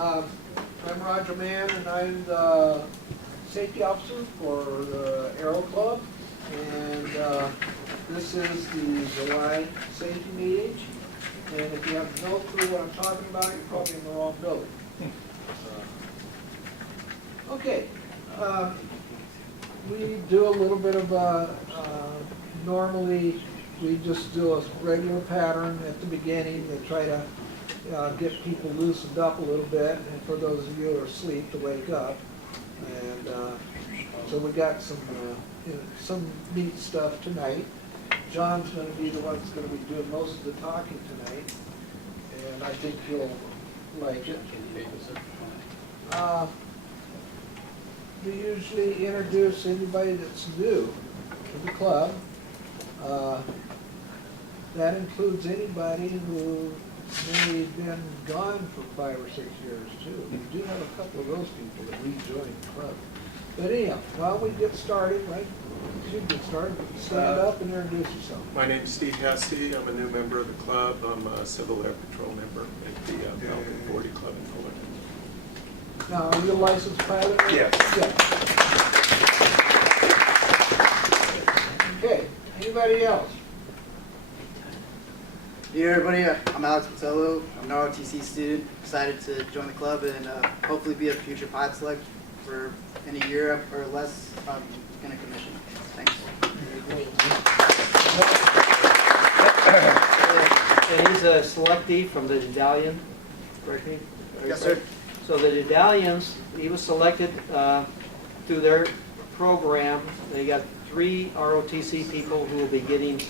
I'm Roger Mann, and I'm the safety officer for the Aero Club. And this is the July safety meeting. And if you have no clue what I'm talking about, you're probably in the wrong building. Okay. We do a little bit of normally we just do a regular pattern at the beginning to try to get people loosened up a little bit, and for those of you who are asleep to wake up. And so we got some neat stuff tonight. John's going to be the one that's going to be doing most of the talking tonight, and I think you'll like it. We usually introduce anybody that's new to the club. That includes anybody who may have been gone for 5 or 6 years too. We do have a couple of those people that rejoined the club. But anyhow, while we get started, right? You get started. Stand up and introduce yourself. My name is Steve Hesse. I'm a new member of the club. I'm a Civil Air Patrol member at the Falcon 40 Club in Fullerton. Now, are you a licensed pilot? Yes. Okay. Anybody else? Hey everybody, I'm Alex Patello. I'm an ROTC student, excited to join the club and hopefully be a future pilot select for in a year or less in a commission. Thanks. And he's a selectee from the Dedalian, correct me? Yes, sir. So the Dedalians, he was selected through their program. They got 3 ROTC people who will be getting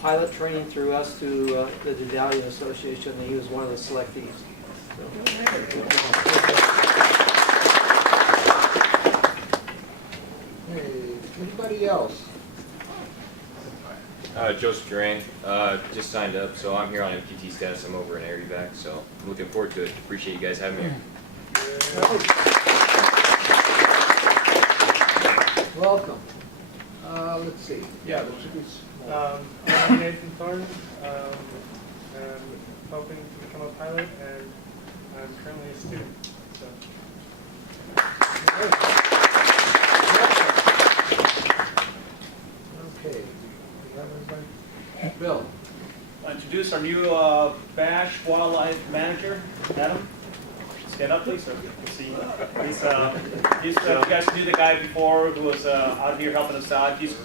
pilot training through us through the Dedalian Association, and he was one of the selectees. So. Hey, anybody else? Joseph Duran, just signed up, so I'm here on MPT status. I'm over in Air Evac, so I'm looking forward to it. Appreciate you guys having me here. Welcome. Let's see. Yeah, there should be I'm Nathan Thorne. I'm hoping to become a pilot, and I'm currently a student. So. Okay. You have anybody? Bill. I'll introduce our new Bash Wildlife Manager, Adam. Stand up, please, so you can see. You guys knew the guy before who was out here helping us out. He's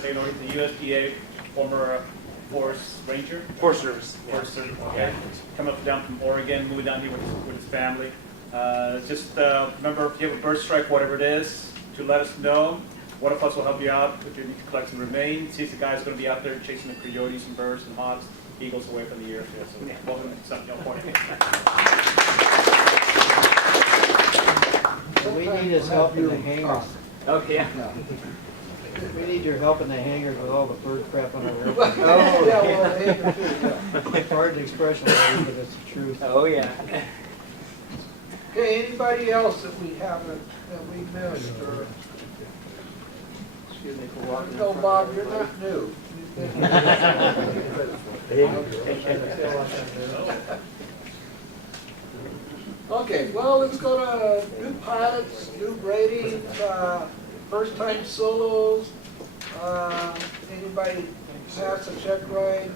taken over the USDA, former Forest Ranger. Forest Service. Forest Service, okay. Coming up down from Oregon, moving down here with his family. Just remember, if you have a bird strike, whatever it is, to let us know. One of us will help you out if you need to collect some remains. See if the guy's going to be out there chasing the coyotes and birds and hawks, eagles away from the airfield. So welcome to Southern California. We need his help in the hangars. Oh, yeah. We need your help in the hangars with all the bird crap on our roof. Oh, yeah, well, the hangar too, yeah. Pardon the expression, but it's the truth. Oh, yeah. Okay, anybody else that we haven't, that we missed, or? Excuse me for walking in No, front Bob, of you're everybody. not new. Okay, well, let's go to new pilots, new ratings, first time solos. Anybody pass a check ride,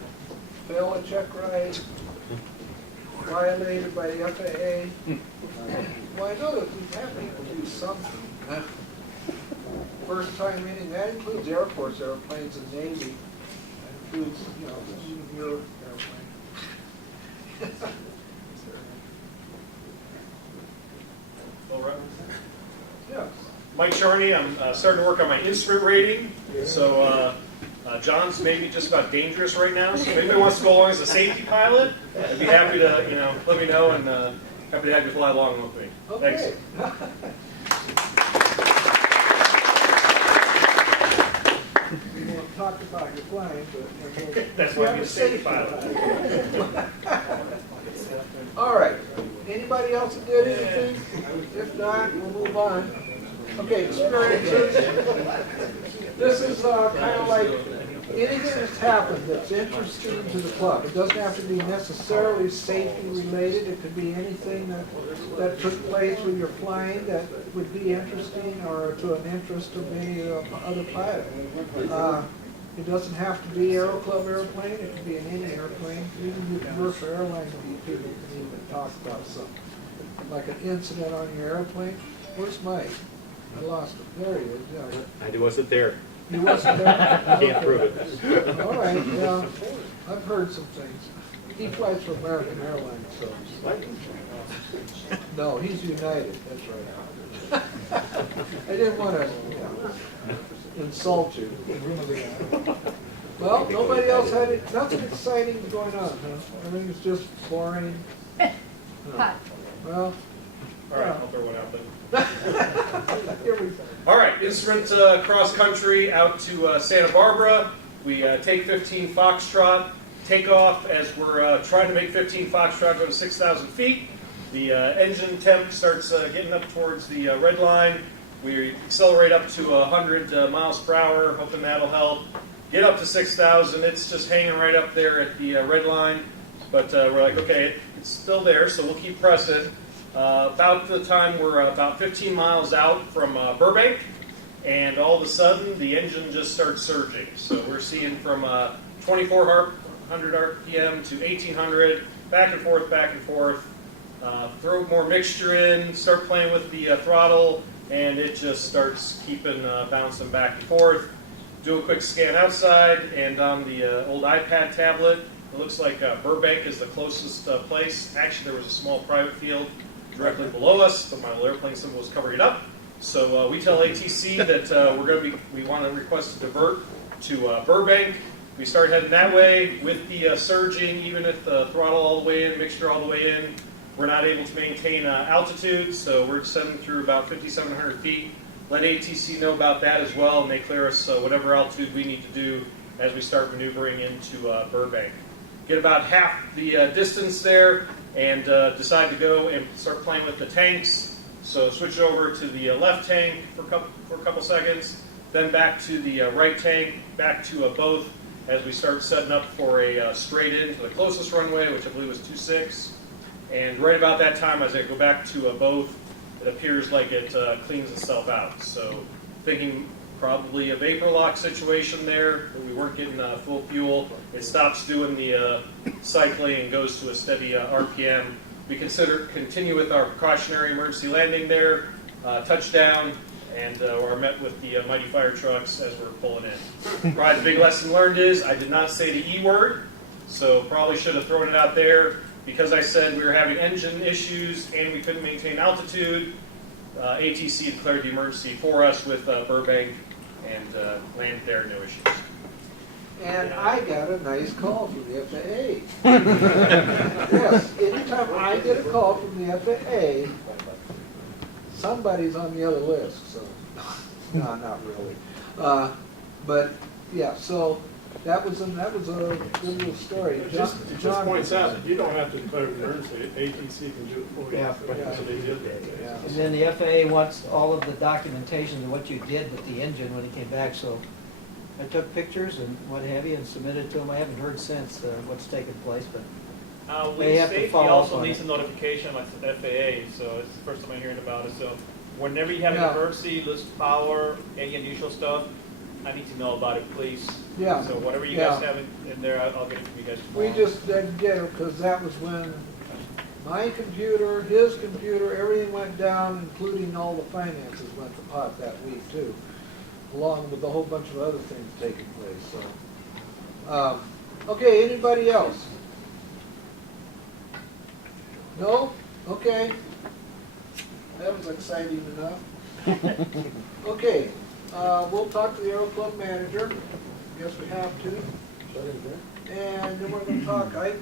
fail a check ride, violated by the FAA? Well, I know that we've had people do something. First time meeting, that includes Air Force airplanes and Navy. That includes, you know, even your airplane. All right. Yes. Mike Charney, I'm starting to work on my instrument rating. So John's maybe just about dangerous right now. So if anybody wants to go along as a safety pilot, I'd be happy to, let me know, and happy to have you fly along with me. Okay. Thanks. We won't talk about your flying, but That's why I'm a safety pilot. All right. Anybody else that did anything? If not, we'll move on. Okay, experiences. This is kind of like anything that's happened that's interesting to the club, it doesn't have to be necessarily safety related, it could be anything that took place when you're flying that would be interesting or to an interest of any other pilot. It doesn't have to be Aero Club airplane, it can be in any airplane, even your commercial airline people can even talk about something. Like an incident on your airplane. Where's Mike? I lost him. There he is, yeah. I wasn't there. He wasn't there? Can't prove it. All right, yeah, I've heard some things. He flies for American Airlines, so. No, he's United, that's right. I didn't want to, insult you. Well, nobody else had it, nothing exciting going on, huh? Everything's just boring. Hot. Well, All right, I'll throw one out then. here we go. All right, instrument cross country out to Santa Barbara. We take 15 Foxtrot, take off as we're trying to make 15 Foxtrot go to 6,000 feet. The engine temp starts getting up towards the red line. We accelerate up to 100 miles per hour, hoping that'll help. Get up to 6,000. It's just hanging right up there at the red line. But we're like, okay, it's still there, so we'll keep pressing. About the time we're about 15 miles out from Burbank, and all of a sudden the engine just starts surging. So we're seeing from 2,400 RPM to 1,800, back and forth, back and forth. Throw more mixture in, start playing with the throttle, and it just starts keeping bouncing back and forth. Do a quick scan outside, and on the old iPad tablet, it looks like Burbank is the closest place. Actually, there was a small private field directly below us, but my little airplane symbol was covering it up. So we tell ATC that we want to request to divert to Burbank. We start heading that way with the surging, even if the throttle all the way in, mixture all the way in. We're not able to maintain altitude, so we're sending through about 5,700 feet. Let ATC know about that as well, and they clear us whatever altitude we need to do as we start maneuvering into Burbank. Get about half the distance there, and decide to go and start playing with the tanks. So switch over to the left tank for a couple seconds, then back to the right tank, back to both as we start setting up for a straight in to the closest runway, which I believe was 26. And right about that time, as I go back to both, it appears like it cleans itself out. So thinking probably a vapor lock situation there, but we weren't getting full fuel. It stops doing the cycling and goes to a steady RPM. We continue with our precautionary emergency landing there, touchdown, and are met with the mighty fire trucks as we're pulling in. Probably the big lesson learned is I did not say the E word, so probably should have thrown it out there. Because I said we were having engine issues and we couldn't maintain altitude, ATC declared the emergency for us with Burbank and landed there, no issues. And I got a nice call from the FAA. Yes, anytime I get a call from the FAA, somebody's on the other list, so, no, not really. But, yeah, so that was a good little story. It just points out that you don't have to declare an emergency, ATC can do it for you. Yeah. So they did that. Yeah. And then the FAA wants all of the documentation of what you did with the engine when it came back, so I took pictures and what have you and submitted to them. I haven't heard since what's taken place, but They have to Safety follow up also on needs it. a notification like the FAA, so it's the first time I'm hearing about it. So whenever you have an Yeah. emergency, lose power, any unusual stuff, I need to know about it, please. Yeah. So whatever you Yeah. guys have in there, I'll get it from you guys tomorrow. We just didn't get it because that was when my computer, his computer, everything went down, including all the finances went to pot that week too, along with a whole bunch of other things taking place, so. Okay, anybody else? No? Okay. That was exciting enough. Okay, we'll talk to the Aero Club manager. Guess we have to. And then we're gonna talk, I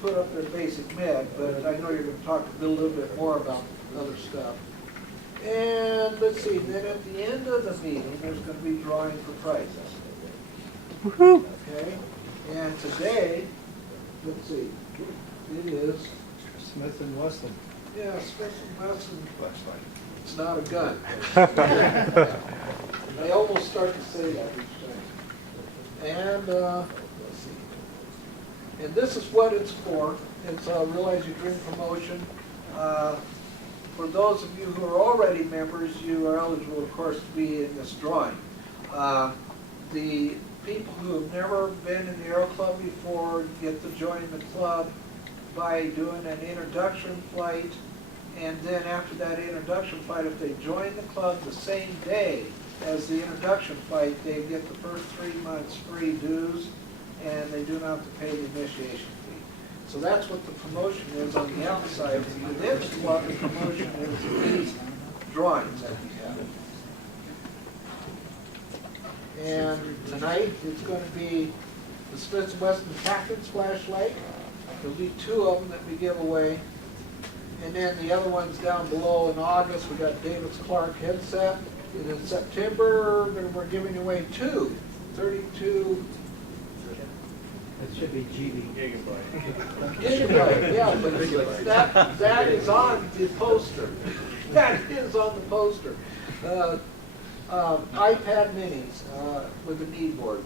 put up their basic med, but I know you're gonna talk a little bit more about other stuff. And let's see, then at the end of the meeting, there's gonna be drawing for prizes. Okay? And today, let's see, it is, Smith and Wesson. yeah, Smith and Wesson. It's not a gun. I almost start to say that each time. And, let's see. And this is what it's for. It's a Realize Your Dream promotion. For those of you who are already members, you are eligible, of course, to be in this drawing. The people who have never been in the Aero Club before get to join the club by doing an introduction flight. And then after that introduction flight, if they join the club the same day as the introduction flight, they get the first 3 months free dues, and they do not have to pay the initiation fee. So that's what the promotion is on the outside. Within the club, the promotion is these drawings that we have. And tonight, it's going to be the Smith & Wesson Captain's flashlight. There'll be 2 of them that we give away. And then the other ones down below in August, we got Davis Clark headset. And in September, we're giving away 2, 32 It should be GB. gigabyte. Yeah, but that is on the poster. That is on the poster. iPad minis with a keyboard.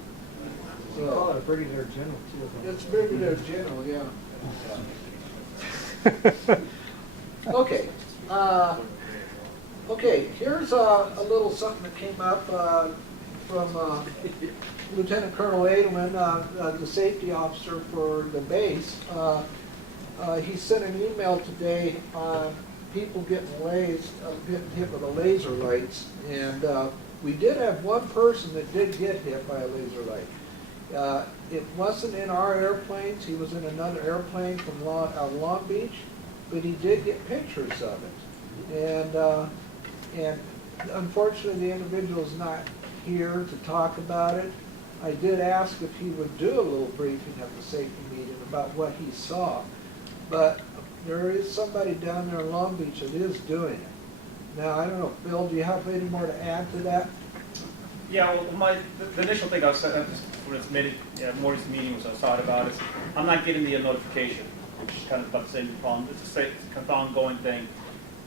You call it a Brigadier General too. It's Brigadier General, yeah. Okay. Okay, here's a little something that came up from Lieutenant Colonel Edelman, the safety officer for the base. He sent an email today on people getting hit with the laser lights, and we did have one person that did get hit by a laser light. It wasn't in our airplanes. He was in another airplane from Long Beach, but he did get pictures of it. And unfortunately, the individual is not here to talk about it. I did ask if he would do a little briefing at the safety meeting about what he saw, but there is somebody down there in Long Beach that is doing it. Now, I don't know, Bill, do you have any more to add to that? Yeah, well, the initial thing I was when it's made Morty's meeting was I thought about is I'm not getting the notification, which is kind of about the same problem. It's kind of ongoing thing.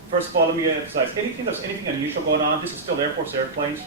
First of all, let me emphasize, anything unusual going on, this is still Air Force airplanes,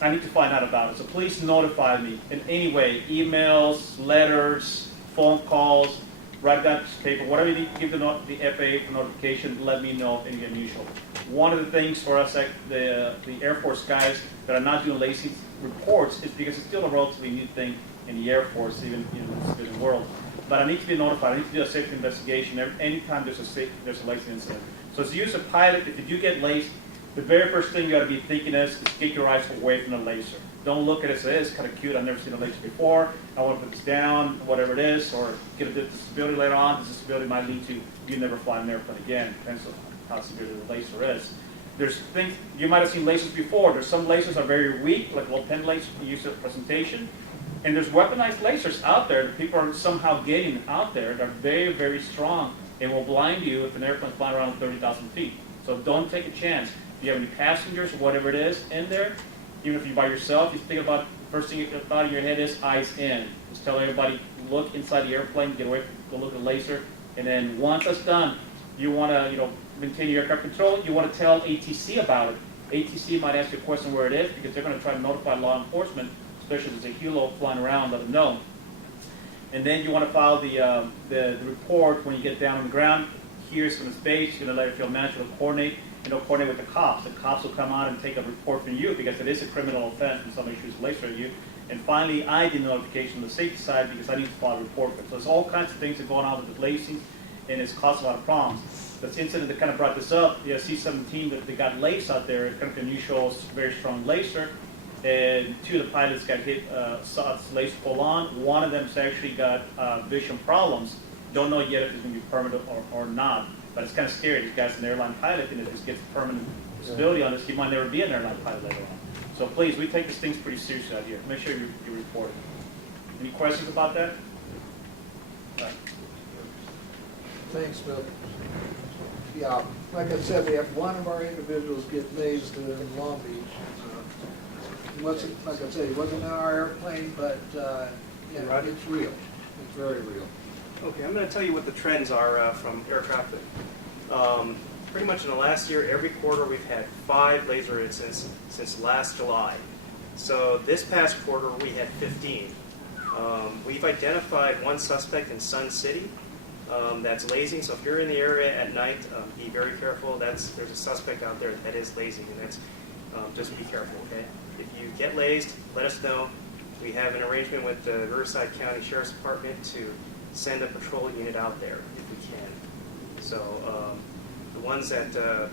I need to find out about it. So please notify me in any way, emails, letters, phone calls, write down paper, whatever you need to give the FAA for notification, let me know if anything unusual. One of the things for us, the Air Force guys that are not doing lazy reports is because it's still a relatively new thing in the Air Force, even in the civilian world. But I need to be notified. I need to do a safety investigation anytime there's a lazy incident. So as you use a pilot, if you do get laced, the very first thing you got to be thinking is get your eyes away from the laser. Don't look at it and say, it's kind of cute, I've never seen a laser before, I want to put this down, whatever it is, or get a disability later on. This disability might lead to you never fly an airplane again, depends on how severe the laser is. There's things, you might have seen lasers before. There's some lasers are very weak, like well, 10 lasers you use for presentation. And there's weaponized lasers out there that people are somehow getting out there that are very, very strong and will blind you if an airplane's flying around 30,000 feet. So don't take a chance. If you have any passengers or whatever it is in there, even if you're by yourself, you think about, the first thing you thought in your head is eyes in. Just tell everybody, look inside the airplane, get away, go look at the laser, and then once that's done, you want to, maintain your aircraft control, you want to tell ATC about it. ATC might ask you a question where it is because they're going to try to notify law enforcement, especially if there's a helo flying around, let them know. And then you want to file the report when you get down on the ground. Here's from the base, you're going to let your field manager coordinate, coordinate with the cops. The cops will come out and take a report from you because it is a criminal offense when somebody shoots a laser at you. And finally, I did notification on the safety side because I need to file a report. So there's all kinds of things that are going on with the lacing, and it's caused a lot of problems. This incident that kind of brought this up, the C-17 that they got laced out there, it's kind of unusual, very strong laser. And 2 of the pilots got hit, saw this laser pull on. One of them's actually got vision problems. Don't know yet if it's going to be permanent or not. But it's kind of scary. This guy's an airline pilot, and if he gets permanent disability on this, he might never be an airline pilot later on. So please, we take these things pretty seriously out here. Make sure you report it. Any questions about that? Thanks, Bill. Yeah, like I said, we have one of our individuals get lased in Long Beach. He wasn't, like I said, he wasn't in our airplane, but it's real. It's very real. Okay, I'm going to tell you what the trends are from air traffic. Pretty much in the last year, every quarter we've had 5 laser incidents since last July. So this past quarter we had 15. We've identified one suspect in Sun City that's lazing. So if you're in the area at night, be very careful. There's a suspect out there that is lazing, and that's just be careful. Okay. If you get lazed, let us know. We have an arrangement with the Riverside County Sheriff's Department to send a patrol unit out there if we can. So the ones that the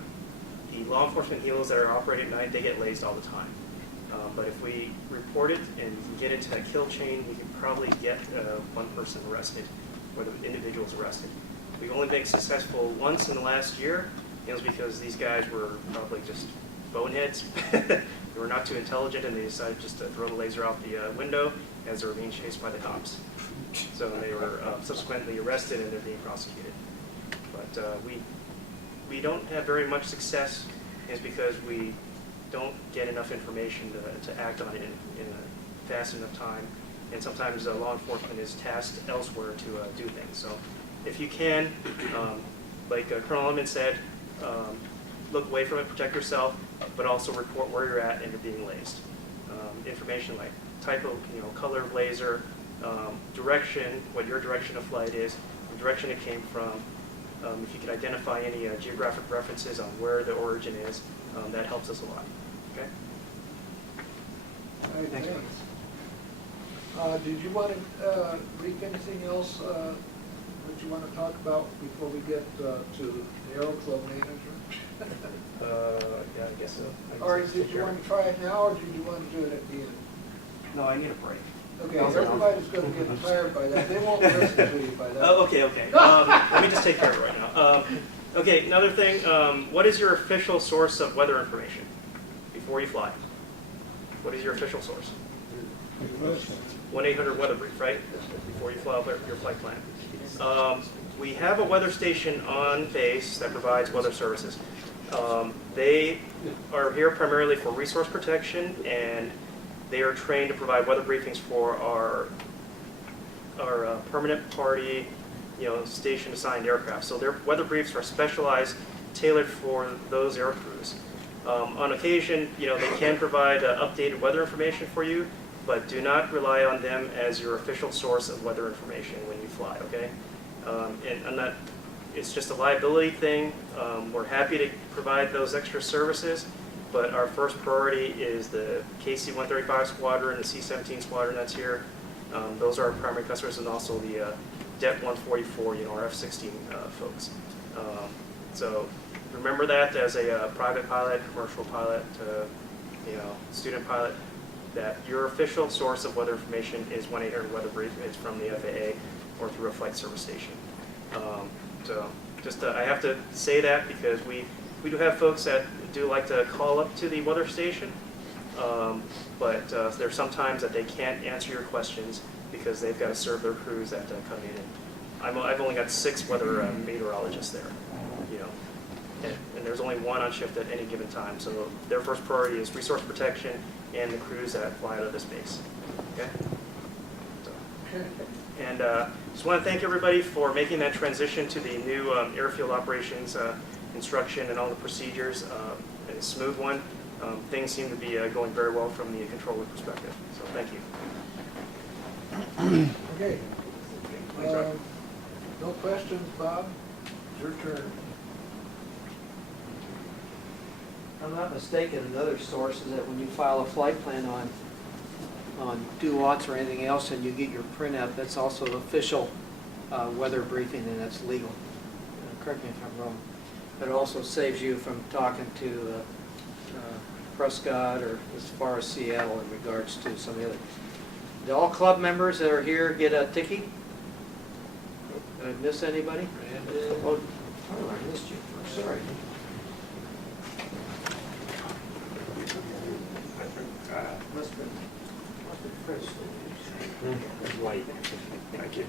law enforcement helos that are operating at night, they get lazed all the time. But if we report it and you can get into that kill chain, we can probably get one person arrested, or the individual's arrested. We've only been successful once in the last year. It was because these guys were probably just boneheads. They were not too intelligent, and they decided just to throw the laser out the window as they were being chased by the cops. So they were subsequently arrested, and they're being prosecuted. But we don't have very much success, is because we don't get enough information to act on it in a fast enough time. And sometimes law enforcement is tasked elsewhere to do things. So if you can, like Colonel Lemon said, look away from it, protect yourself, but also report where you're at and you're being lazed. Information like type of, color of laser, direction, what your direction of flight is, the direction it came from. If you can identify any geographic references on where the origin is, that helps us a lot. Okay? All right, Next one. thanks. Did you want to, Rick, anything else that you want to talk about before we get to the Aero Club manager? Yeah, I guess so. Or did you want to try it now, or did you want to do it at the end? No, I need a break. Okay, everybody's going to get tired by that. They won't listen to you by that. Oh, okay. Let me just take care of it right now. Okay, another thing. What is your official source of weather information before you fly? What is your official source? 1-800-WEATHER-BRIEF, right? Before you fly out your flight plan. We have a weather station on base that provides weather services. They are here primarily for resource protection, and they are trained to provide weather briefings for our permanent party, station assigned aircraft. So their weather briefs are specialized, tailored for those air crews. On occasion, they can provide updated weather information for you, but do not rely on them as your official source of weather information when you fly. Okay, and I'm not. It's just a liability thing. We're happy to provide those extra services, but our first priority is the KC-135 squadron, the C-17 squadron that's here. Those are our primary customers, and also the Det-144, our F-16 folks. So remember that as a private pilot, commercial pilot, student pilot, that your official source of weather information is 1-800-WEATHER-BRIEF. It's from the FAA or through a flight service station. So just I have to say that because we do have folks that do like to call up to the weather station, but there's sometimes that they can't answer your questions because they've got to serve their crews that come in. I've only got 6 weather meteorologists there, and there's only 1 on shift at any given time. So their first priority is resource protection and the crews that fly out of this base. Okay. So. And just want to thank everybody for making that transition to the new airfield operations instruction and all the procedures. A smooth one. Things seem to be going very well from the controller perspective. So thank you. Okay. No questions, Bob? It's your turn. If I'm not mistaken, another source is that when you file a flight plan on DUATS or anything else and you get your printout, that's also the official weather briefing, and that's legal. Correct me if I'm wrong. But it also saves you from talking to Prescott or as far as Seattle in regards to some of the other. Do all club members that are here get a ticket? Did I miss anybody? Oh, I missed you. I'm sorry. Must have been Chris. White. Thank you.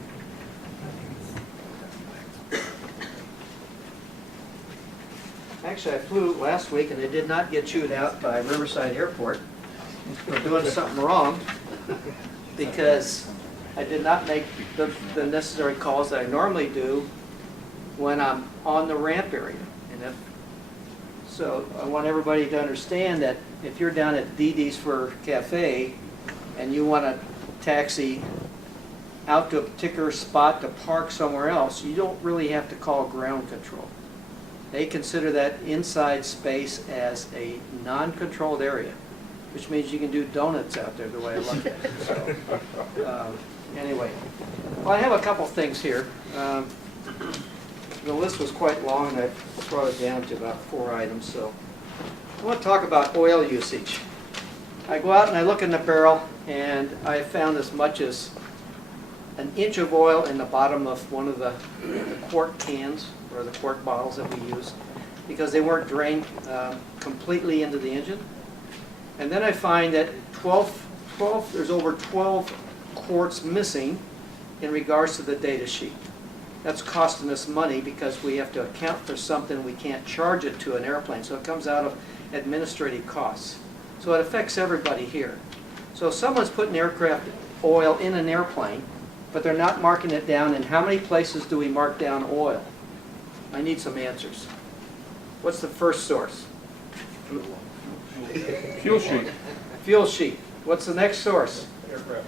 Actually, I flew last week and I did not get chewed out by Riverside Airport for doing something wrong because I did not make the necessary calls that I normally do when I'm on the ramp area. So I want everybody to understand that if you're down at DD's for Cafe and you want to taxi out to a particular spot to park somewhere else, you don't really have to call ground control. They consider that inside space as a non-controlled area, which means you can do donuts out there, the way I look at it. So, anyway, well, I have a couple things here. The list was quite long, and I brought it down to about 4 items. So I want to talk about oil usage. I go out and I look in the barrel, and I found as much as an inch of oil in the bottom of one of the quart cans or the quart bottles that we use, because they weren't drained completely into the engine. And then I find that there's over 12 quarts missing in regards to the data sheet. That's costing us money because we have to account for something, we can't charge it to an airplane, so it comes out of administrative costs. So it affects everybody here. So if someone's putting aircraft oil in an airplane, but they're not marking it down, and how many places do we mark down oil? I need some answers. What's the first source? Fuel sheet. Fuel sheet. What's the next source?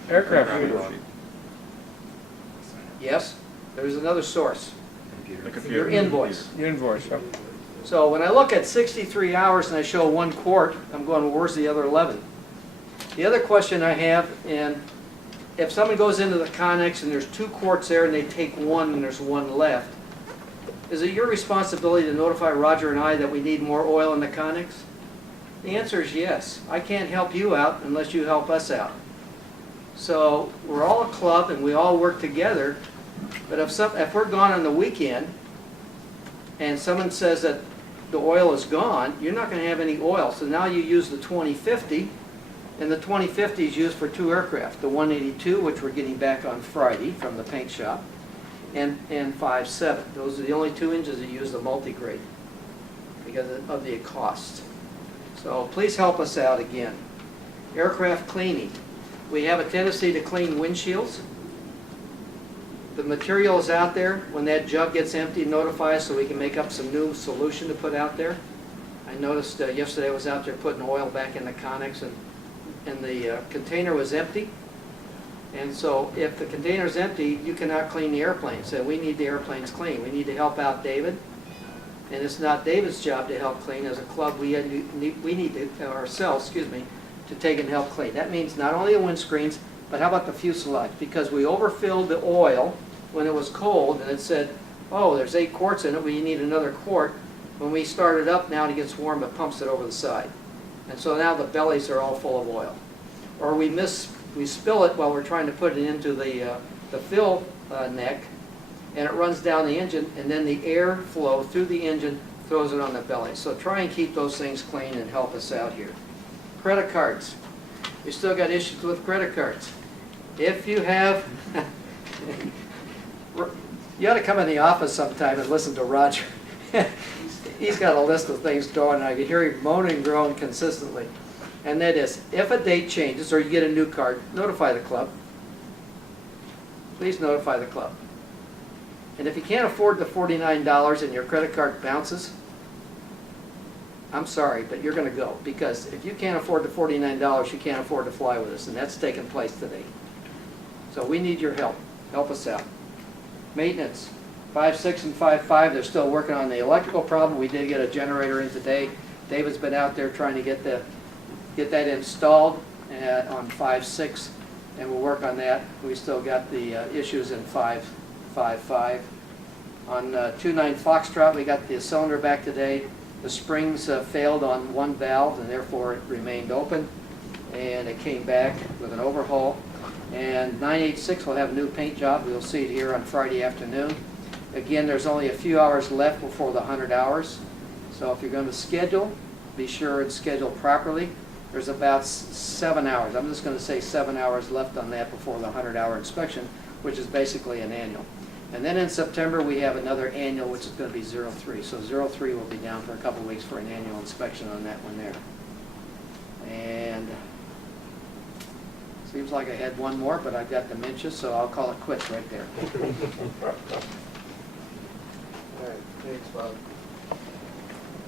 Aircraft fuel sheet. Yes? There's another source. Like Your invoice. Your invoice, yep. So when I look at 63 hours and I show 1 quart, I'm going, well, where's the other 11? The other question I have, and if someone goes into the Connex and there's 2 quarts there and they take 1 and there's 1 left, is it your responsibility to notify Roger and I that we need more oil in the Connex? The answer is yes. I can't help you out unless you help us out. So we're all a club and we all work together, but if we're gone on the weekend and someone says that the oil is gone, you're not going to have any oil. So now you use the 2050, and the 2050 is used for 2 aircraft, the 182, which we're getting back on Friday from the paint shop, and 57. Those are the only 2 engines that use the multi-grade because of the cost. So please help us out again. Aircraft cleaning. We have a tendency to clean windshields. The material is out there. When that jug gets empty, notify us so we can make up some new solution to put out there. I noticed yesterday I was out there putting oil back in the Connex, and the container was empty. And so if the container is empty, you cannot clean the airplane. So we need the airplanes clean. We need to help out David. And it's not David's job to help clean. As a club, we need to, ourselves, to take and help clean. That means not only the windscreens, but how about the fuselage? Because we overfilled the oil when it was cold, and it said, oh, there's 8 quarts in it, we need another quart. When we start it up, now it gets warm, it pumps it over the side. And so now the bellies are all full of oil. Or we spill it while we're trying to put it into the fill neck, and it runs down the engine, and then the air flow through the engine throws it on the belly. So try and keep those things clean and help us out here. Credit cards. You still got issues with credit cards. If you have, you ought to come in the office sometime and listen to Roger. He's got a list of things going, and I can hear him moaning and groaning consistently. And that is, if a date changes or you get a new card, notify the club. Please notify the club. And if you can't afford the $49 and your credit card bounces, I'm sorry, but you're going to go. Because if you can't afford the $49, you can't afford to fly with us. And that's taking place today. So we need your help. Help us out. Maintenance. 5.6 and 5.5, they're still working on the electrical problem. We did get a generator in today. David's been out there trying to get that installed on 5.6, and we'll work on that. We still got the issues in 5.5. On 2.9 Foxtrot, we got the cylinder back today. The springs failed on one valve, and therefore it remained open, and it came back with an overhaul. And 986 will have a new paint job. We'll see it here on Friday afternoon. Again, there's only a few hours left before the 100 hours. So if you're going to schedule, be sure it's scheduled properly. There's about 7 hours. I'm just going to say 7 hours left on that before the 100-hour inspection, which is basically an annual. And then in September, we have another annual, which is going to be 03. So 03 will be down for a couple of weeks for an annual inspection on that one there. And seems like I had one more, but I've got dementia, so I'll call it quits right there. All right, thanks, Bob.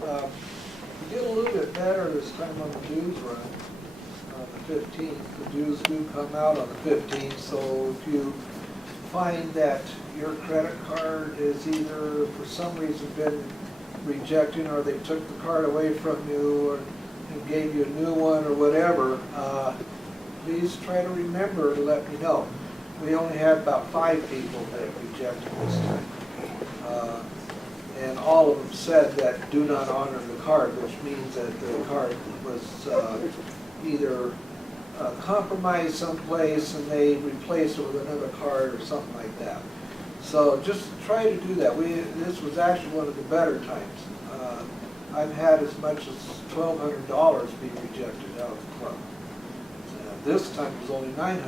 We did a little bit better this time on the dues run on the 15th. The dues do come out on the 15th, so if you find that your credit card is either for some reason been rejected, or they took the card away from you, or and gave you a new one, or whatever, please try to remember to let me know. We only had about 5 people that rejected this time. And all of them said that do not honor the card, which means that the card was either compromised someplace and they replaced it with another card or something like that. So just try to do that. This was actually one of the better times. I've had as much as $1,200 be rejected out of the club. This time it was only $900.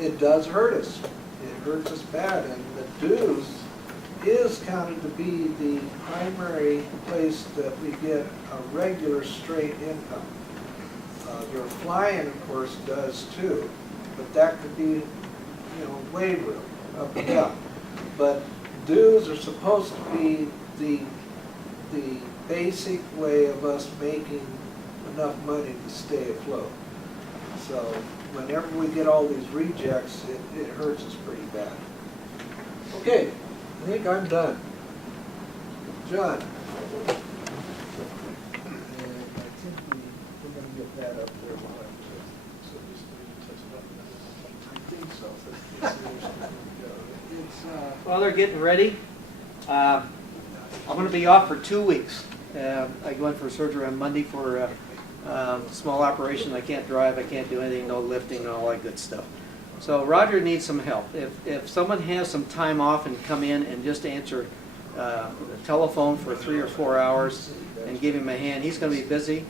It does hurt us. It hurts us bad, and the dues is counted to be the primary place that we get a regular straight income. Your flying, of course, does too, but that could be, you know, way room up and down. But dues are supposed to be the basic way of us making enough money to stay afloat. So whenever we get all these rejects, it hurts us pretty bad. Okay, I think I'm done. John? And I think we're going to get that up there. We'll have to, so just touch it up. I think so. It's, Well, they're getting ready. I'm going to be off for 2 weeks. I go in for surgery on Monday for a small operation. I can't drive, I can't do anything, no lifting, and all that good stuff. So Roger needs some help. If someone has some time off and come in and just answer the telephone for 3 or 4 hours and give him a hand, he's going to be busy.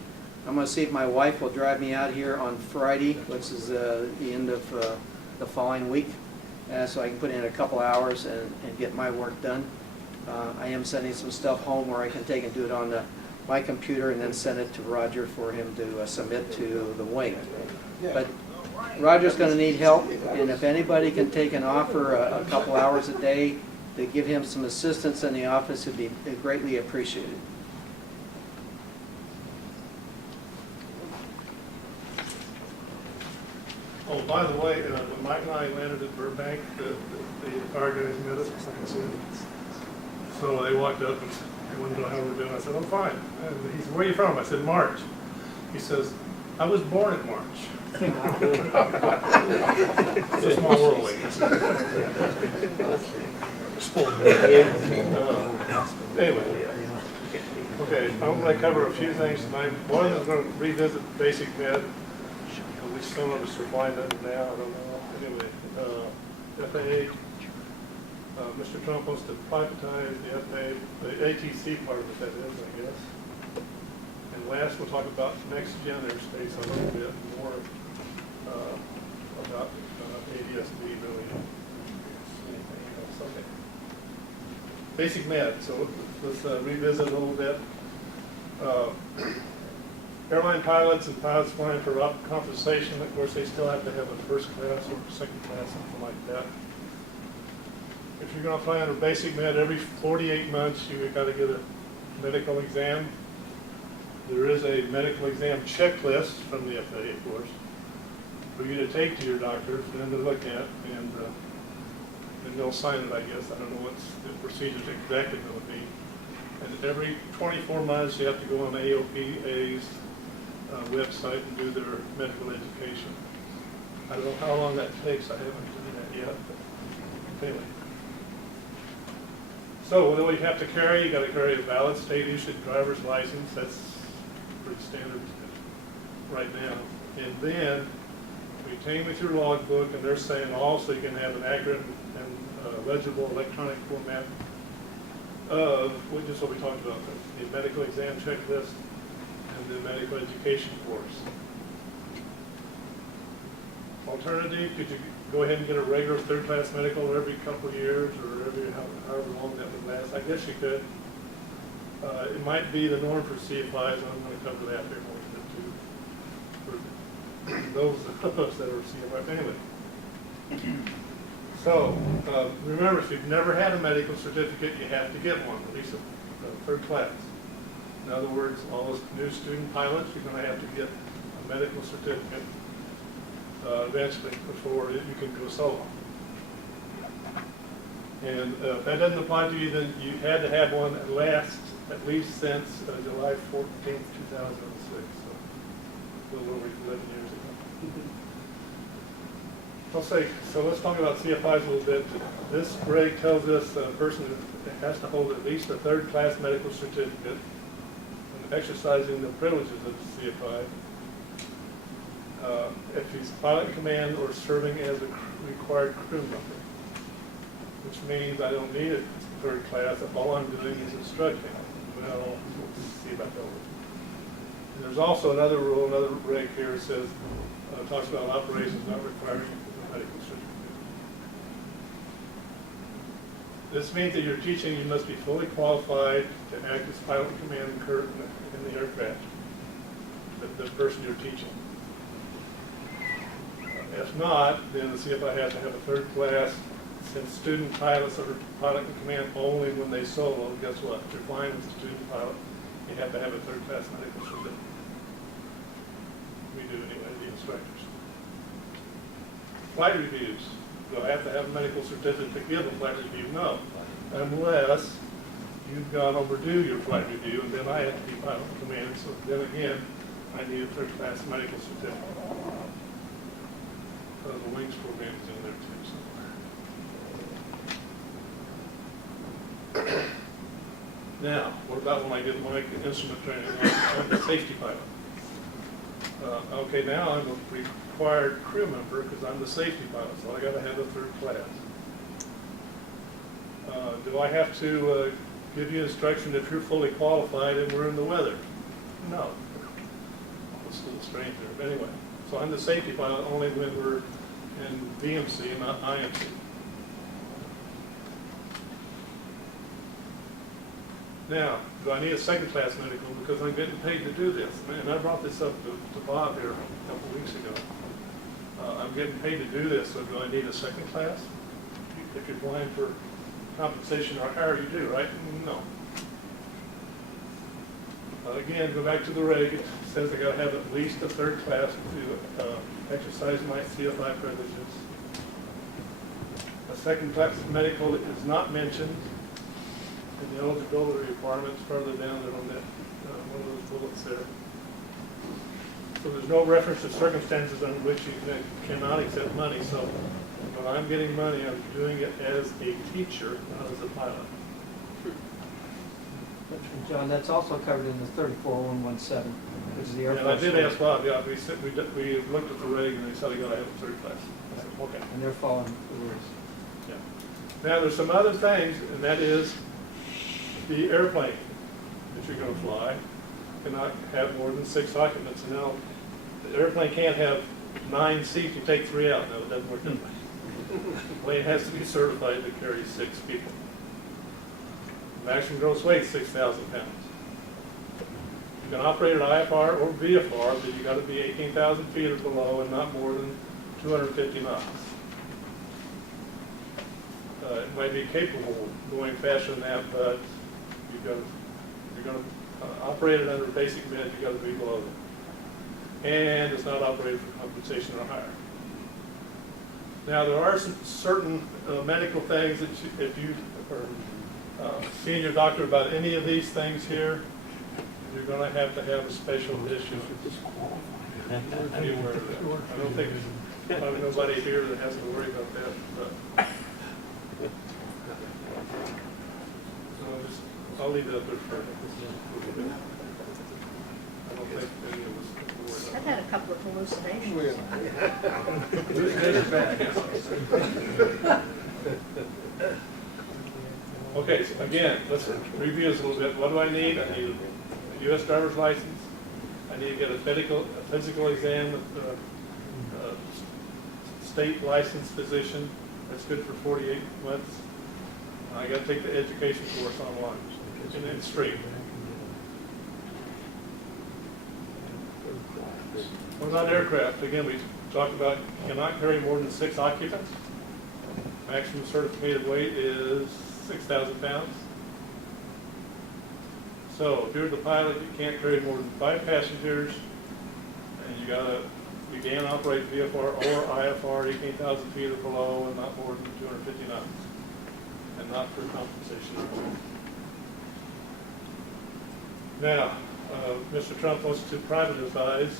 I'm going to see if my wife will drive me out here on Friday, which is the end of the following week, so I can put in a couple hours and get my work done. I am sending some stuff home where I can take and do it on my computer and then send it to Roger for him to submit to the wing. But Roger's going to need help, and if anybody can take and offer a couple hours a day to give him some assistance in the office, it'd be greatly appreciated. Oh, by the way, when Mike and I landed at Burbank, the car guys met us, like I said. So they walked up and they wanted to know how we're doing. I said, I'm fine. And he said, where are you from? I said, March. He says, I was born in March. It's a small world, I guess. Anyway, okay, I'm going to cover a few things tonight. One is going to revisit basic med, which some of us are blind under now. I don't know. Anyway, FAA. Mr. Trump wants to privatize the FAA, the ATC part of it, that is, I guess. And last, we'll talk about next-gen airspace a little bit more about ADS-B, really. Okay. Basic med, so let's revisit a little bit. Airline pilots and pilots flying for compensation, of course, they still have to have a first class or second class, something like that. If you're going to fly under basic med, every 48 months you've got to get a medical exam. There is a medical exam checklist from the FAA, of course, for you to take to your doctor for them to look at, and they'll sign it, I guess. I don't know what the procedures exactly going to be. And every 24 months you have to go on AOPA's website and do their medical education. I don't know how long that takes. I haven't done that yet. But anyway. So what do we have to carry? You got to carry a valid state-issued driver's license. That's pretty standard right now. And then retain with your logbook, and they're saying also you can have an accurate and legible electronic format of, which is what we talked about, the medical exam checklist and the medical education course. Alternative, could you go ahead and get a regular third-class medical every couple of years or every however long that would last? I guess you could. It might be the norm for CFIs, and I'm going to cover that here more too, for those of us that are CFIs. Anyway, so remember, if you've never had a medical certificate, you have to get one, at least a third class. In other words, all those new student pilots, you're going to have to get a medical certificate. eventually before you can go solo. And if that doesn't apply to you, then you had to have one at least since July 14th, 2006, so a little over 11 years ago. I'll say, so let's talk about CFIs a little bit. This reg tells us a person has to hold at least a third-class medical certificate and exercising the privileges of the CFI. If he's pilot in command or serving as a required crew member, which means I don't need a third class. All I'm doing is instructing. Well, we'll see about that one. And there's also another rule, another reg here that says, talks about operations not requiring a medical certificate. This means that you're teaching, you must be fully qualified to act as pilot in command in the aircraft, the person you're teaching. If not, then the CFI has to have a third class. Since student pilots are pilot in command only when they solo, guess what? If you're flying with a student pilot, you have to have a third class medical certificate. We do anyway, the instructors. Flight reviews. Do I have to have a medical certificate to give a flight review? No. Unless you've gone overdue your flight review, and then I have to be pilot in command. So then again, I need a third class medical certificate. The wings program is in there too somewhere. Now, what about when I get my instrument training? I'm the safety pilot. Okay, now I'm a required crew member because I'm the safety pilot, so I got to have a third class. Do I have to give you instruction if you're fully qualified and we're in the weather? No. It's a little strange there, but anyway. So I'm the safety pilot only when we're in VMC and not IMC. Now, do I need a second class medical because I'm getting paid to do this? And I brought this up to Bob here a couple of weeks ago. I'm getting paid to do this, so do I need a second class? If you're flying for compensation or higher, you do, right? No. Again, go back to the reg. It says I got to have at least a third class to exercise my CFI privileges. A second class medical is not mentioned in the eligibility requirements further down there on that one of those bullets there. So there's no reference to circumstances under which you cannot accept money. So when I'm getting money, I'm doing it as a teacher, not as a pilot. John, that's also covered in the 34117, which is the Air And I Force. did ask Bob, yeah, we looked at the reg and they said I gotta have a third class. I said, okay. And they're following the rules. Yeah. Now, there's some other things, and that is the airplane that you're gonna fly cannot have more than 6 occupants. Now, the airplane can't have 9 seats, you take 3 out. No, it doesn't work that way. The plane has to be certified to carry 6 people. Maximum gross weight is 6,000 pounds. You can operate at IFR or VFR, but you got to be 18,000 feet or below and not more than 250 knots. It might be capable of going faster than that, but you're going to operate it under basic med. You got to be below that, and it's not operated for compensation or higher. Now there are some certain medical things that if you are seeing your doctor about any of these things here, you're going to have a special issue. Be aware of that. I don't think there's probably nobody here that has to worry about that. But so I'll leave that there for a little bit. I don't think any of us can worry about I've had a couple of hallucinations. Okay, so again, let's review this a little bit. What do I need? I need a U.S. driver's license. I need to get a physical exam with a state licensed physician. That's good for 48 months. I got to take the education course online, and it's free. What about aircraft? Again, we talked about cannot carry more than 6 occupants. Maximum certificated weight is 6,000 pounds. So if you're the pilot, you can't carry more than 5 passengers, and you got to began to operate VFR or IFR 18,000 feet or below and not more than 250 knots, and not for compensation. Now, Mr. Trump wants to privatize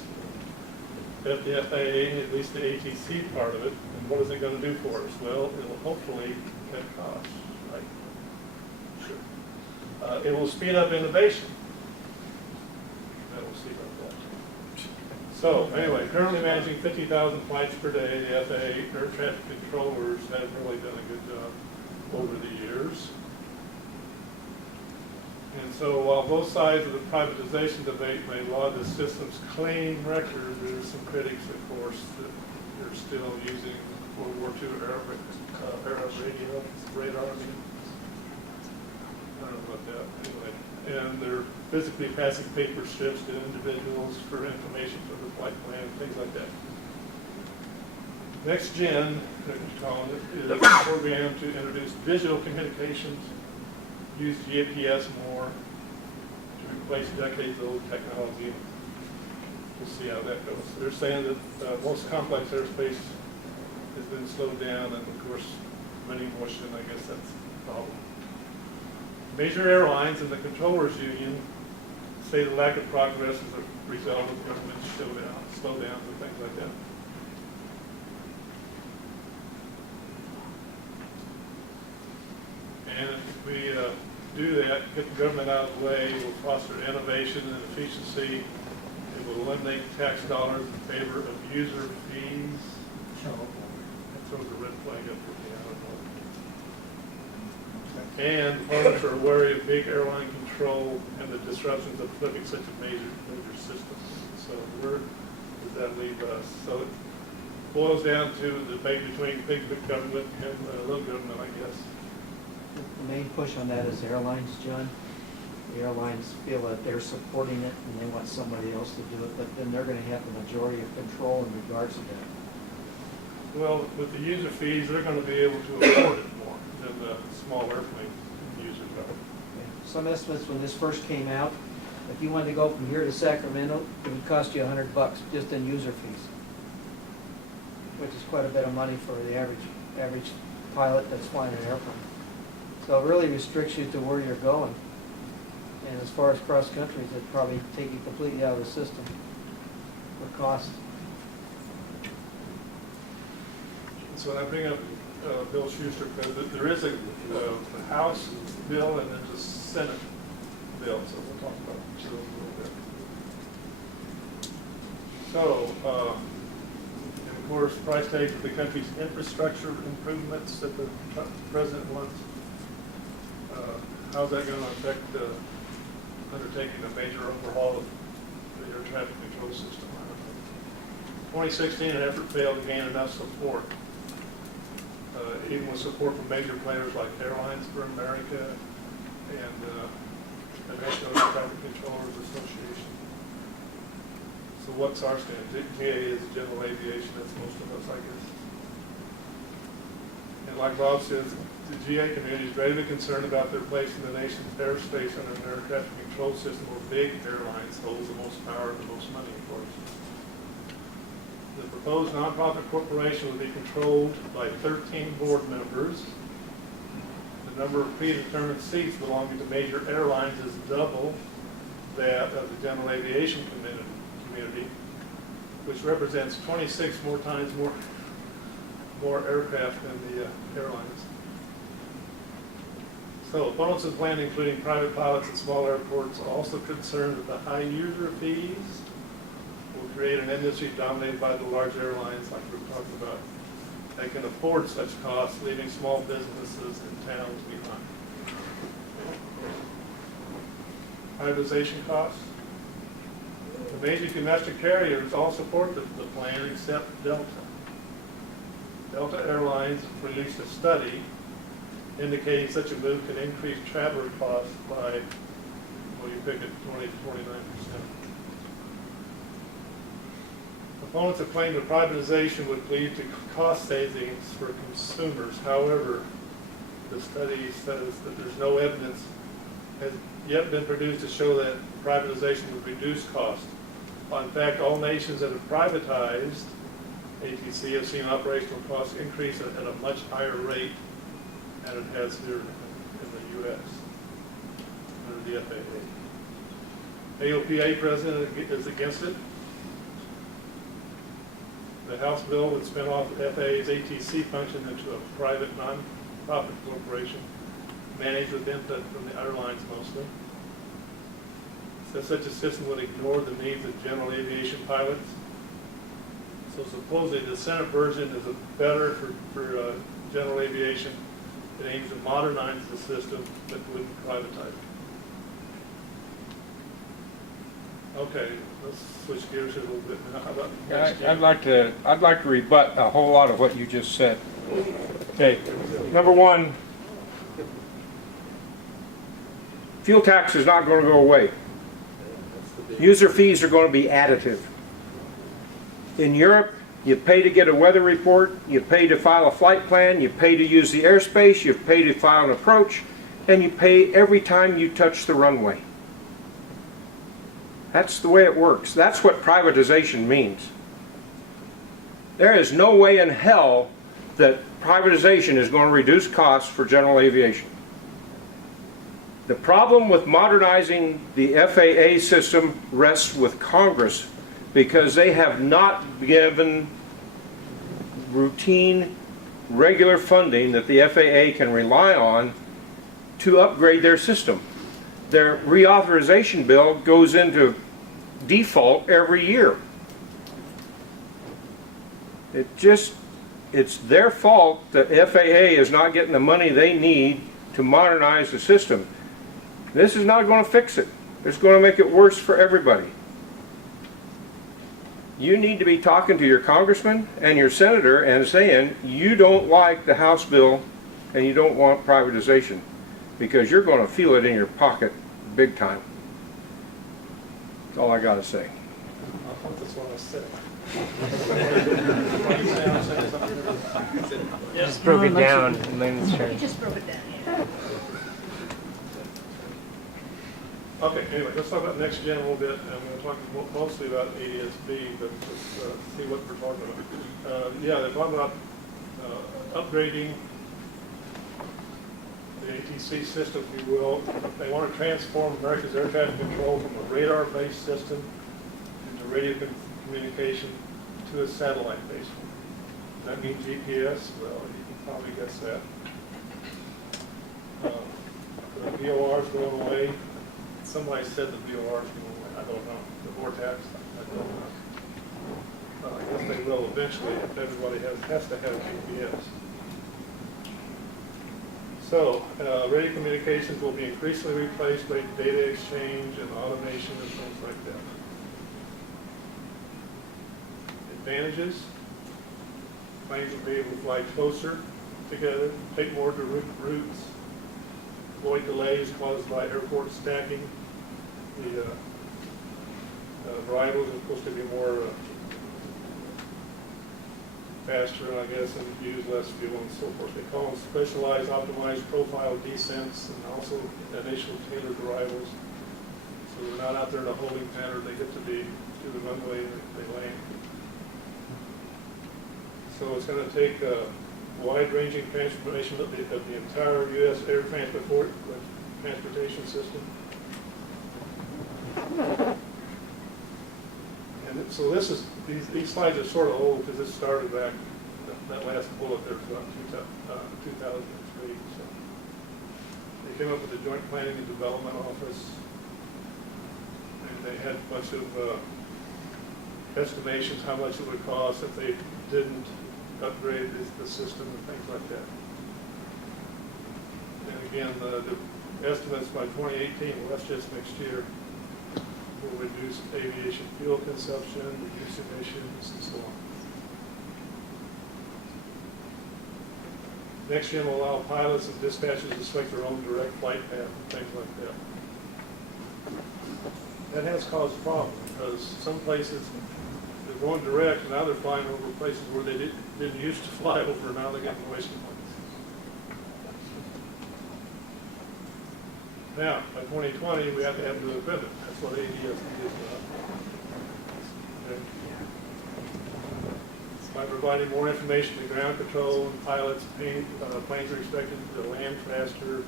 the FAA, at least the ATC part of it, and what is it going to do for us? Well, it will hopefully cut costs, right? Sure. It will speed up innovation. We'll see about that. So, anyway, currently managing 50,000 flights per day, the FAA air traffic controllers have really done a good job over the years. And so while both sides of the privatization debate may laud the system's clean record, there are some critics, of course, that are still using World War II era radio, radar. I don't know about that, anyway. And they're physically passing paper strips to individuals for information for the flight plan, things like that. Next Gen, calling it, is a program to introduce visual communications, use GPS more to replace decades-old technology. We'll see how that goes. They're saying that most complex airspace has been slowed down, and of course, many motion, I guess that's the problem. Major airlines and the controllers union say the lack of progress is a result of government slowdowns and things like that. And if we do that, get the government out of the way, it will foster innovation and efficiency. It will eliminate tax dollars in favor of user fees. That throws a red flag up for me, I don't know. And opponents are wary of big airline control and the disruptions of flipping such a major system. So where does that leave us? So it boils down to the debate between big government and little government, I guess. The main push on that is airlines, John. The airlines feel that they're supporting it and they want somebody else to do it, but then they're going to have the majority of control in regards to that. Well, with the user fees, they're going to be able to afford it more than the small airplane users are. Some estimates when this first came out, if you wanted to go from here to Sacramento, it would cost you $100 just in user fees, which is quite a bit of money for the average pilot that's flying an airplane. So it really restricts you to where you're going. And as far as cross country, it'd probably take you completely out of the system for cost. So I bring up Bill Schuster because there is a House bill and there's a Senate bill, so we'll talk about those a little bit. So, and of course, price tag for the country's infrastructure improvements that the president wants. How's that going to affect undertaking a major overhaul of the air traffic control system? 2016, an effort failed to gain enough support, even with support from major players like Airlines for America and the National Air Traffic Controllers Association. So what's our stand? GA is general aviation, that's most of us, I guess. And like Bob says, the GA community is very concerned about their place in the nation's airspace under an air traffic control system where big airlines hold the most power and the most money, of course. The proposed nonprofit corporation will be controlled by 13 board members. The number of predetermined seats belonging to major airlines is double that of the general aviation community, which represents 26 times more aircraft than the airlines. So opponents of the plan, including private pilots and small airports, are also concerned that the high user fees will create an industry dominated by the large airlines like we're talking about. They can afford such costs, leaving small businesses and towns behind. Privatization costs. The major domestic carriers all support the plan except Delta. Delta Airlines released a study indicating such a move could increase traveler costs by, well, you pick it, 20 to 29%. Opponents have claimed that privatization would lead to cost savings for consumers. However, the study says that there's no evidence has yet been produced to show that privatization would reduce costs In fact, all nations that have privatized ATC have seen operational costs increase at a much higher rate than it has here in the U.S. under the FAA. AOPA president is against it. The House bill would spin off the FAA's ATC function into a private, non-profit corporation managed with input from the airlines mostly. So such a system would ignore the needs of general aviation pilots. So supposedly the Senate version is better for general aviation. It aims to modernize the system, but wouldn't privatize it. Okay, let's switch gears here a little bit now. How about next year? I'd like to rebut a whole lot of what you just said. Okay, number one, fuel tax is not going to go away. User fees are going to be additive. In Europe, you pay to get a weather report, you pay to file a flight plan, you pay to use the airspace, you pay to file an approach, and you pay every time you touch the runway. That's the way it works. That's what privatization means. There is no way in hell that privatization is going to reduce costs for general aviation. The problem with modernizing the FAA system rests with Congress because they have not given routine, regular funding that the FAA can rely on to upgrade their system. Their reauthorization bill goes into default every year. It's their fault that FAA is not getting the money they need to modernize the system. This is not going to fix it. It's going to make it worse for everybody. You need to be talking to your congressman and your senator and saying you don't like the House bill and you don't want privatization because you're going to feel it in your pocket big time. That's all I got to say. I thought that's what I said. Just broke it down in layman's terms. Just broke it down, yeah. Okay, anyway, let's talk about next gen a little bit. I'm going to talk mostly about ADS-B, but let's see what we're talking about. Yeah, they're talking about upgrading the ATC system, if you will. They want to transform America's air traffic control from a radar-based system into radio communication to a satellite-based one. That means GPS. Well, you can probably guess that. The VOR is going away. Somebody said the VOR is going away. I don't know. The vortex, I don't know. I guess they will eventually if everybody has to have GPS. So, radio communications will be increasingly replaced by data exchange and automation and things like that. Advantages: planes will be able to fly closer together, take more direct routes, avoid delays caused by airport stacking. The arrivals are supposed to be more faster, I guess, and use less fuel and so forth. They call them specialized, optimized profile descents and also initial tailored arrivals. So they're not out there in a holding pattern. They get to be to the runway and they land. So it's going to take a wide-ranging transformation of the entire U.S. air transportation system. And so this is, these slides are sort of old because this started back, that last bullet there was about 2003. So they came up with the Joint Planning and Development Office, and they had a bunch of estimations how much it would cost if they didn't upgrade the system and things like that. And again, the estimates by 2018, well, that's just next year, will reduce aviation fuel consumption, reduce emissions, and so on. Next gen will allow pilots and dispatchers to select their own direct flight path and things like that. That has caused problems because some places they're going direct and now they're flying over places where they didn't used to fly over, and now they're getting wasted points. Now, by 2020, we have to have new equipment. That's what ADS is about. Okay. By providing more information to ground control and pilots, planes are expected to land faster,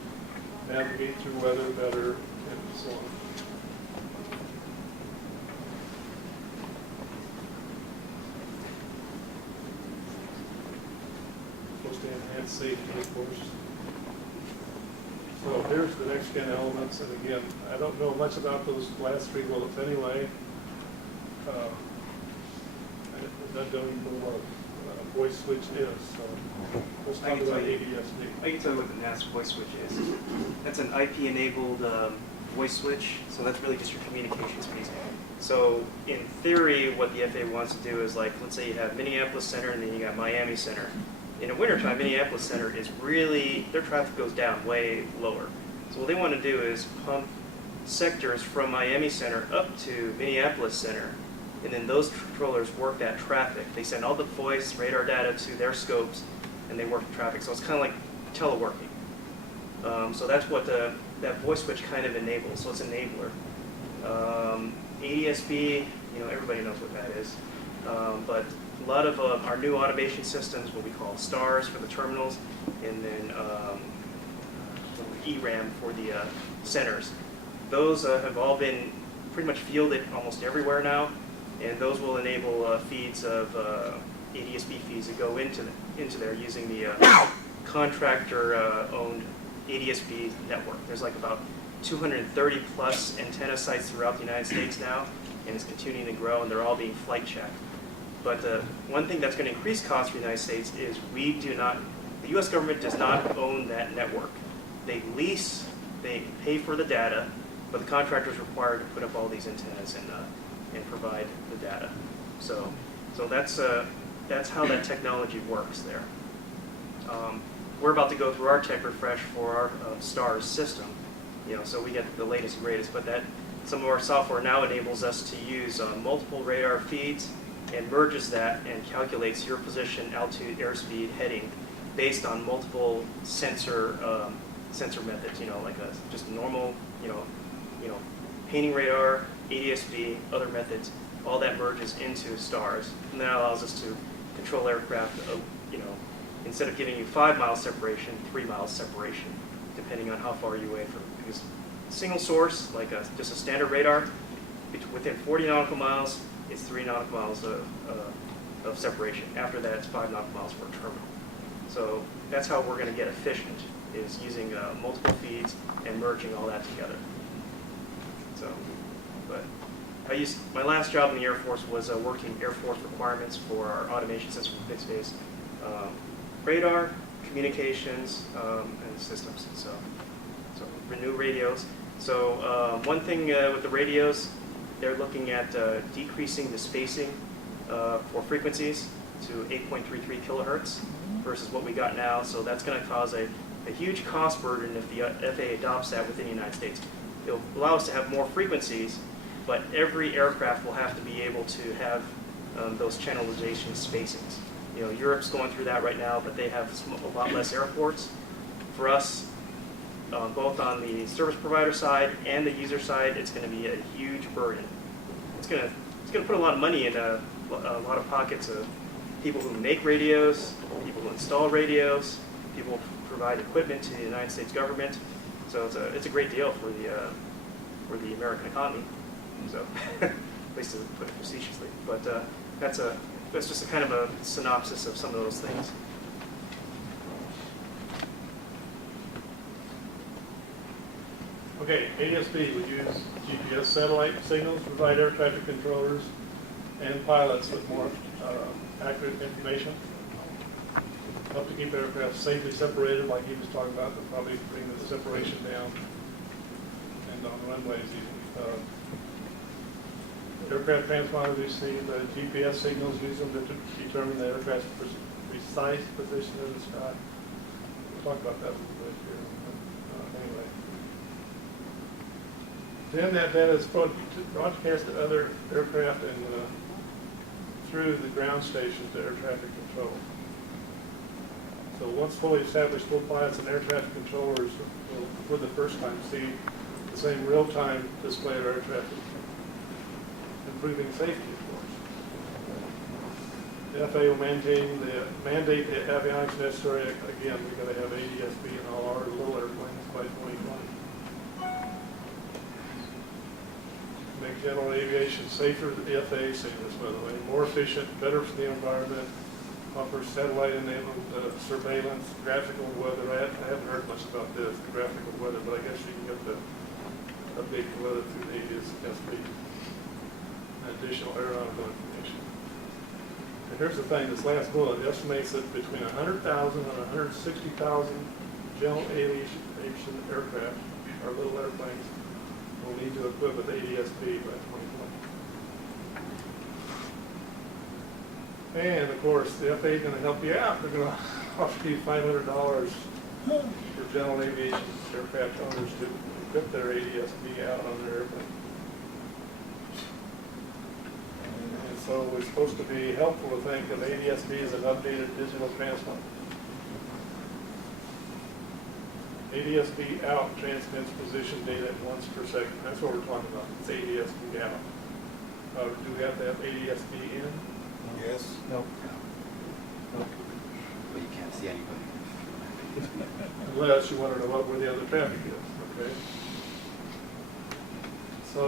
navigate through weather better, and so on. Supposed to enhance safety, of course. So here's the next gen elements, and again, I don't know much about those last three bullets anyway. I don't even know what a voice switch is, so let's I talk can about tell you. ADSB. I can tell you what the NAS voice switch is. That's an IP-enabled voice switch, so that's really just your communications piece. So in theory, what the FAA wants to do is, like, let's say you have Minneapolis Center and then you got Miami Center. In the wintertime, Minneapolis Center is really, their traffic goes down way lower. So what they want to do is pump sectors from Miami Center up to Minneapolis Center, and then those controllers work that traffic. They send all the voice radar data to their scopes, and they work the traffic. So it's kind of like teleworking. So that's what that voice switch kind of enables. So it's an enabler. ADSB, everybody knows what that is. But a lot of our new automation systems, what we call STARS for the terminals, and then ERAM for the centers. Those have all been pretty much fielded almost everywhere now, and those will enable feeds of ADSB feeds that go into there using the contractor-owned ADSB network. There's like about 230 plus antenna sites throughout the United States now, and it's continuing to grow, and they're all being flight checked. But one thing that's going to increase costs for the United States is the U.S. government does not own that network. They lease, they pay for the data, but the contractor is required to put up all these antennas and provide the data. So that's how that technology works there. We're about to go through our tech refresh for our STARS system. So we get the latest and greatest, but some of our software now enables us to use multiple radar feeds and merges that and calculates your position, altitude, airspeed, heading based on multiple sensor methods. Like just normal, painting radar, ADSB, other methods. All that merges into STARS, and that allows us to control aircraft. Instead of giving you 5 mile separation, 3 miles separation, depending on how far you're away from. Because single source, like just a standard radar, within 40 nautical miles, it's 3 nautical miles of separation. After that, it's 5 nautical miles for a terminal. So that's how we're going to get efficient, is using multiple feeds and merging all that together. So, but my last job in the Air Force was working Air Force requirements for our automation system for fixed base radar, communications, and systems. So renew radios. So one thing with the radios, they're looking at decreasing the spacing for frequencies to 8.33 kilohertz versus what we got now. So that's going to cause a huge cost burden if the FAA adopts that within the United States. It'll allow us to have more frequencies, but every aircraft will have to be able to have those channelization spacings. Europe's going through that right now, but they have a lot less airports. For us, both on the service provider side and the user side, it's going to be a huge burden. It's going to put a lot of money in a lot of pockets of people who make radios, people who install radios, people who provide equipment to the United States government. So it's a great deal for the American economy. So at least to put it facetiously, but that's just a kind of a synopsis of some of those things. Okay, ADSB would use GPS satellite signals to provide air traffic controllers and pilots with more accurate information. Help to keep aircraft safely separated, like he was talking about, but probably bring the separation down, and on runways even. Aircraft transponders receive GPS signals, use them to determine the aircraft's precise position in the sky. We'll talk about that a little bit here. Anyway. Then that data is broadcast to other aircraft and through the ground stations to air traffic control. So once fully established, full pilots and air traffic controllers will, for the first time, see the same real-time display of air traffic, improving safety, of course. The FAA will mandate the avionics necessary. Again, we're going to have ADS-B in all our little airplanes by 2020. Make general aviation safer, the FAA saying this, by the way, more efficient, better for the environment, offers satellite-enabled surveillance, graphical weather. I haven't heard much about this, the graphical weather, but I guess you can get the update the weather through the ADS-B. Additional aeronautical information. And here's the thing, this last bullet estimates that between 100,000 and 160,000 general aviation aircraft, or little airplanes, will need to equip with ADS-B by 2020. And of course, the FAA is going to help you out. They're going to offer you $500 for general aviation aircraft owners to equip their ADS-B out on their airplane. And so we're supposed to be helpful to think of ADS-B as an updated digital transponder. ADS-B out transmits position data once per second. That's what we're talking about. It's ADS-B out. Do we have to have ADS-B in? Yes. No. Well, you can't see anybody. Unless you want to know where the other traffic is, okay? So,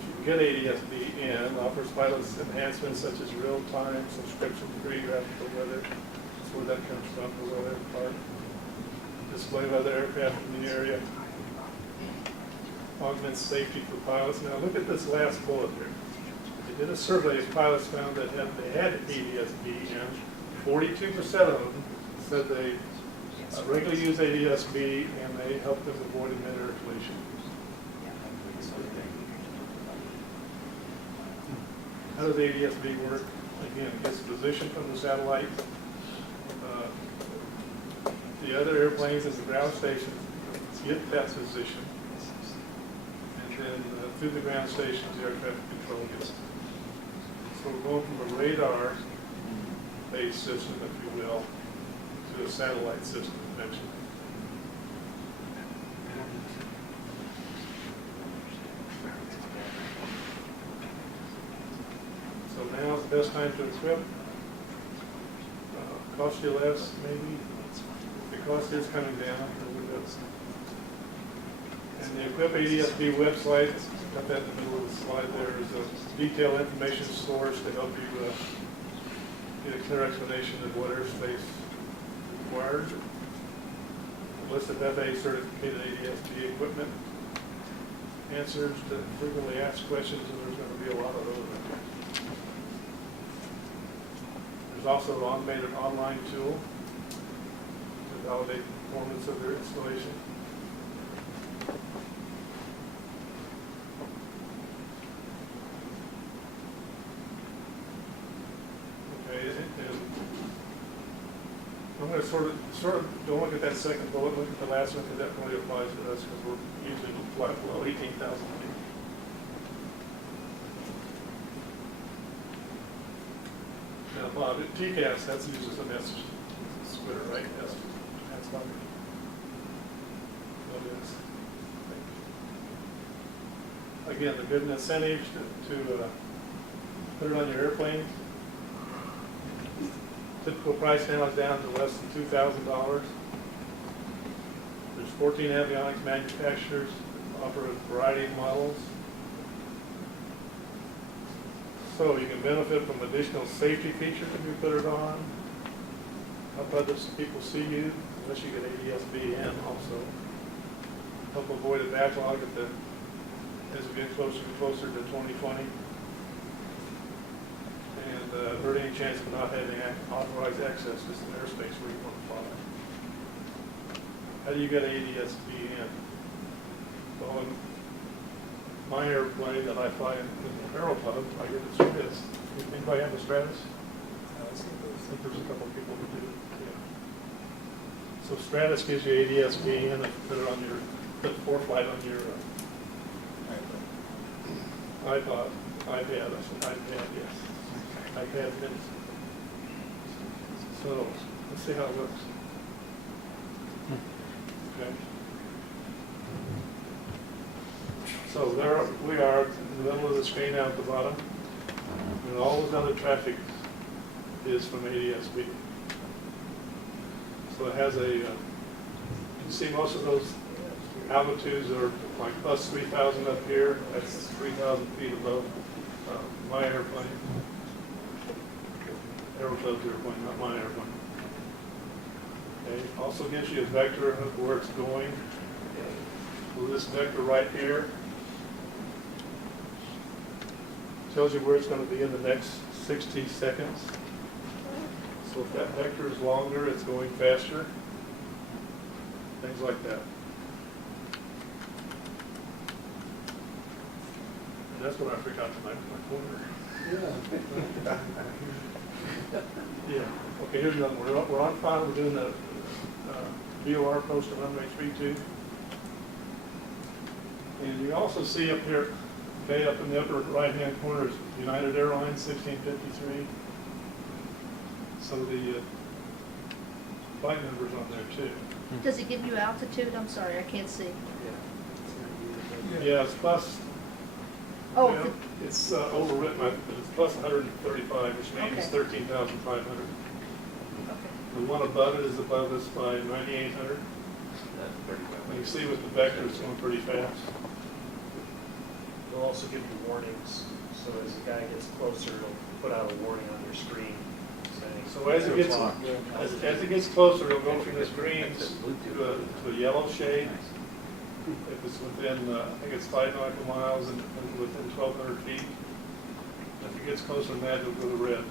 if you get ADS-B in, offers pilots enhancements such as real-time, subscription-free graphical weather. That's where that comes from, the weather part. Display of other aircraft in the area. Augments safety for pilots. Now look at this last bullet here. They did a survey of pilots found that they had ADS-B in. 42% of them said they regularly use ADS-B and they help them avoid mid-air collision. How does ADS-B work? Again, it gets position from the satellite. The other airplanes at the ground station get that position. And then through the ground stations, the air traffic control gets it. So we're going from a radar-based system, if you will, to a satellite system eventually. So now is the best time to equip. Cost you less, maybe. The cost is coming down a little bit. And the Equip ADS-B website, got that in the middle of the slide there, is a detailed information source to help you get a clear explanation of what airspace requires. A list of FAA certificated ADS-B equipment, answers to frequently asked questions, and there's going to be a lot of those. There's also an automated online tool to validate the performance of their installation. Okay, and I'm going to sort of don't look at that second bullet, look at the last one, because that really applies to us, because we're usually fly below 18,000 feet. Now, Bob, TCAS, that's uses a message splitter, right? Yes. That's fine. What is? Again, the good incentives to put it on your airplane. Typical price now is down to less than $2,000. There's 14 avionics manufacturers that offer a variety of models. So you can benefit from additional safety features if you put it on. Help other people see you, unless you get ADS-B in also. Help avoid a backlog as we get closer and closer to 2020. And avert any chance of not having authorized access to some airspace where you want to fly. How do you get ADS-B in? Well, in my airplane that I fly in the Aeropub, I get it through this. Anybody have a Stratus? I think there's a couple of people who do. Yeah. So Stratus gives you ADS-B in and put it on your, put ForeFlight on your iPad, yes. iPad mini. So let's see how it looks. Okay. So there we are in the middle of the screen out at the bottom. And all those other traffic is from ADS-B. So it has a, you can see most of those altitudes are like plus 3,000 up here. That's 3,000 feet above my airplane. Aeroclub's airplane, not my airplane. Okay. Also gives you a vector of where it's going. So this vector right here tells you where it's going to be in the next 60 seconds. So if that vector is longer, it's going faster. Things like that. And that's what I forgot tonight in my corner. Yeah. Okay, here's another one. We're on file. We're doing the VOR post on runway 32. And you also see up here, okay, up in the upper right-hand corner is United Airlines 1653. So the flight number's on there too. Does it give you altitude? I'm sorry, I can't see. Yeah, it's plus. Oh, Well, it's overwritten, but it's plus 135, which means Okay. 13,500. okay. The one above it is above us by 9,800. And you see with the vector, it's going pretty fast. They'll also give you warnings, so as the guy gets closer, it'll put out a warning on your screen saying. So as it gets, as it gets closer, it'll go from this green to a yellow shade. If it's within, I think it's 5 nautical miles and within 1,200 feet. If it gets closer than that, it'll go to red.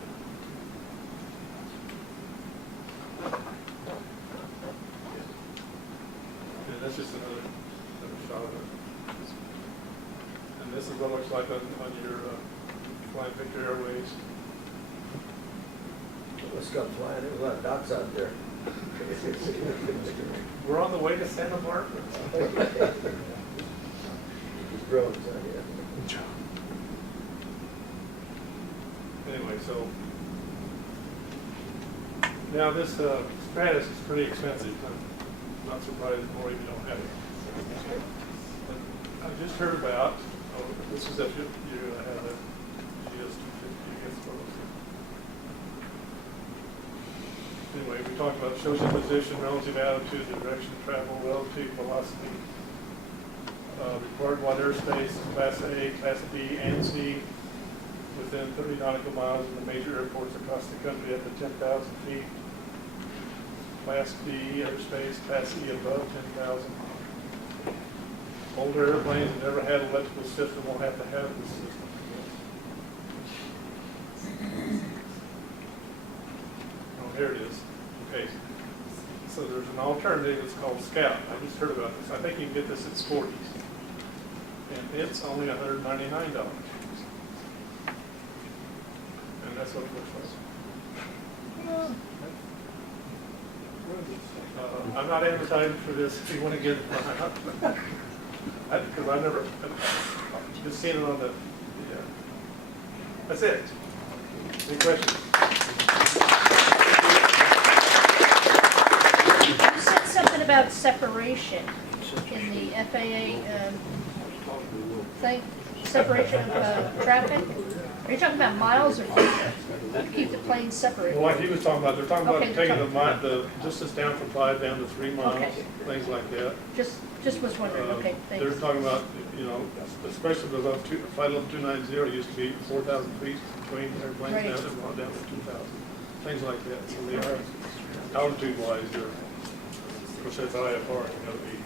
Yeah, that's just another shot of it. And this is what it looks like on your Flying Victor Airways. Let's go flying. There's a lot of dots out there. We're on the way to Santa Barbara. Drones out here. Anyway, so now this Stratus is pretty expensive. I'm not surprised more if you don't have it. But I just heard about, this is if you have a GS250 against those. Anyway, we talked about shows your position, relative altitude, the direction of travel, relative velocity, required water airspace, Class A, Class B, and C, within 30 nautical miles of the major airports across the country up to 10,000 feet. Class B airspace, Class E above 10,000. Older airplanes that never had an electrical system will have to have this system. Oh, here it is. Okay. So there's an alternative, it's called Scout. I just heard about this. I think you can get this at Sporty's. And it's only $199. And that's what it looks like. I'm not advertising for this if you want to get it. Because I've never, just seen it on the, yeah. That's it. Any questions? You said something about separation in the FAA thing, separation of traffic. Are you talking about miles or feet? To keep the planes separated? Well, like he was talking about, they're talking about Okay, taking they're the distance down from 5 down to 3 miles, Okay. things like that. Just was wondering, okay, They're thanks. talking about, you know, especially the flight level 290 used to be 4,000 feet between airplanes, Right. now they've gone down to 2,000, things like that. So they are, altitude-wise, they're, of course, that's IFR, you gotta be